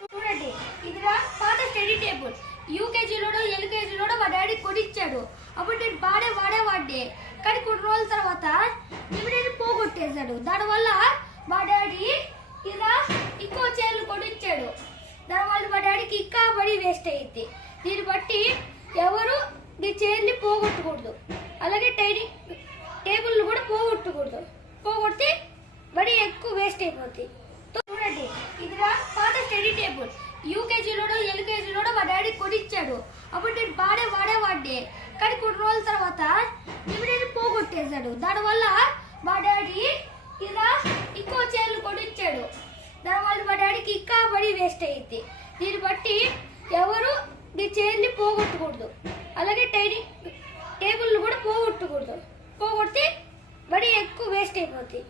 చూడండి, ఇది నా పాత స్టడీ టేబుల్. యూకేజీలోనో ఎల్కేజీలోనో మా డాడీ కొనిచ్చాడు. అప్పుడు నేను వాడే కానీ కొన్ని రోజుల తర్వాత ఇమీడియట్ పోగొట్టేశాడు. దానివల్ల మా డాడీ ఇలా ఇంకో చైర్లు కొనిచ్చాడు. దానివల్ల మా డాడీకి ఇంకా మనీ వేస్ట్ అయ్యింది. దీన్ని బట్టి ఎవరు మీ చైర్ని పోగొట్టకూడదు, అలాగే టేబుల్ కూడా పోగొట్టకూడదు. పోగొడితే మనీ ఎక్కువ వేస్ట్ అయిపోతుంది. చూడండి, ఇది నా పాత స్టడీ టేబుల్. యూకేజీలోనో ఎల్కేజీలోనో మా డాడీ కొనిచ్చాడు. అప్పుడు నేను వాడే కానీ కొన్ని రోజుల తర్వాత ఇమీడియట్ పోగొట్టేశాడు. దానివల్ల మా డాడీ ఇలా ఇంకో చైర్లు కొనిచ్చాడు. దానివల్ల మా డాడీకి ఇంకా మనీ వేస్ట్ అయ్యింది. దీన్ని బట్టి ఎవరు మీ చైర్ని పోగొట్టకూడదు, అలాగే టేబుల్ కూడా పోగొట్టకూడదు. పోగొడితే మనీ ఎక్కువ వేస్ట్ అయిపోతుంది.